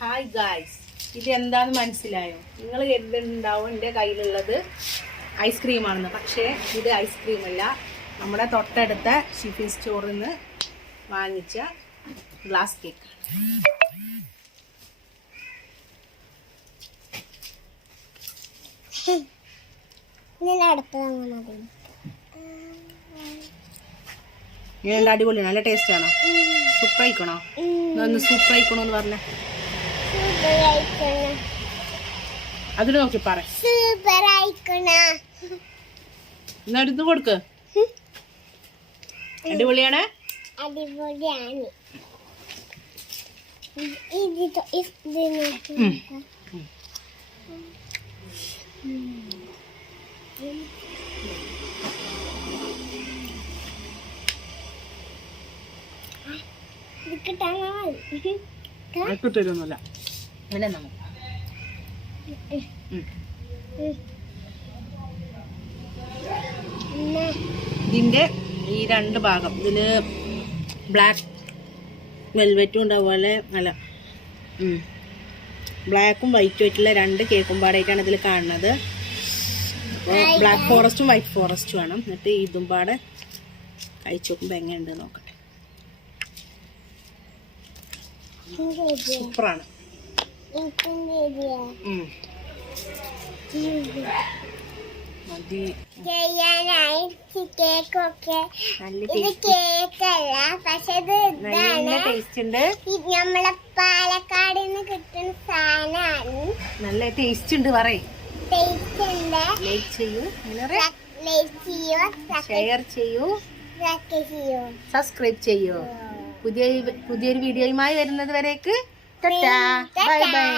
Hi guys, ഇത് എന്താന്ന് മനസ്സിലായോ? നിങ്ങൾ കരുതുന്നുണ്ടാവും എൻ്റെ കയ്യിലുള്ളത് ഐസ്ക്രീമാണെന്ന്. പക്ഷേ ഇത് ഐസ്ക്രീം അല്ല, നമ്മുടെ തൊട്ടടുത്ത ഷിഫിൻ സ്റ്റോറിൽ നിന്ന് വാങ്ങിച്ച ഗ്ലാസ് കേക്ക്. ഇങ്ങനെ അടിപൊളിയാണ്, നല്ല ടേസ്റ്റ് ആണോ? സൂപ്പർ ആയിക്കണോ? ഒന്ന് സൂപ്പർ ആയിക്കണോ എന്ന് പറഞ്ഞ അതിന് നോക്കി പറ. എടുത്ത് കൊടുക്ക്. അടിപൊളിയാണ്. തരുന്നില്ല അങ്ങനെ നമുക്ക് ഇതിന്റെ ഈ രണ്ട് ഭാഗം, ഇതില് ബ്ലാക്ക് വെൽവെറ്റും ഉണ്ട്, അതുപോലെ അല്ല ബ്ലാക്കും വൈറ്റും ആയിട്ടുള്ള രണ്ട് കേക്കും പാടായിട്ടാണ് ഇതിൽ കാണുന്നത്. അപ്പോൾ ബ്ലാക്ക് ഫോറസ്റ്റും വൈറ്റ് ഫോറസ്റ്റും ആണ്. എന്നിട്ട് ഇതും പാടെ കഴിച്ചു നോക്കുമ്പോൾ എങ്ങനെയുണ്ട് നോക്കട്ടെ. സൂപ്പറാണ്. മതി. നല്ല ടേസ്റ്റ് ഉണ്ട്. നമ്മളെ പാലക്കാട് നിന്ന് കിട്ടുന്ന സാധനമാണ്. നല്ല ടേസ്റ്റ് ഉണ്ട്. പറയ്. ലൈക്ക് ചെയ്യൂ, ഷെയർ ചെയ്യൂ, സബ്സ്ക്രൈബ് ചെയ്യൂ. പുതിയൊരു വീഡിയോയുമായി വരുന്നത് വരേക്ക് ടാറ്റാ, ബൈ ബൈ.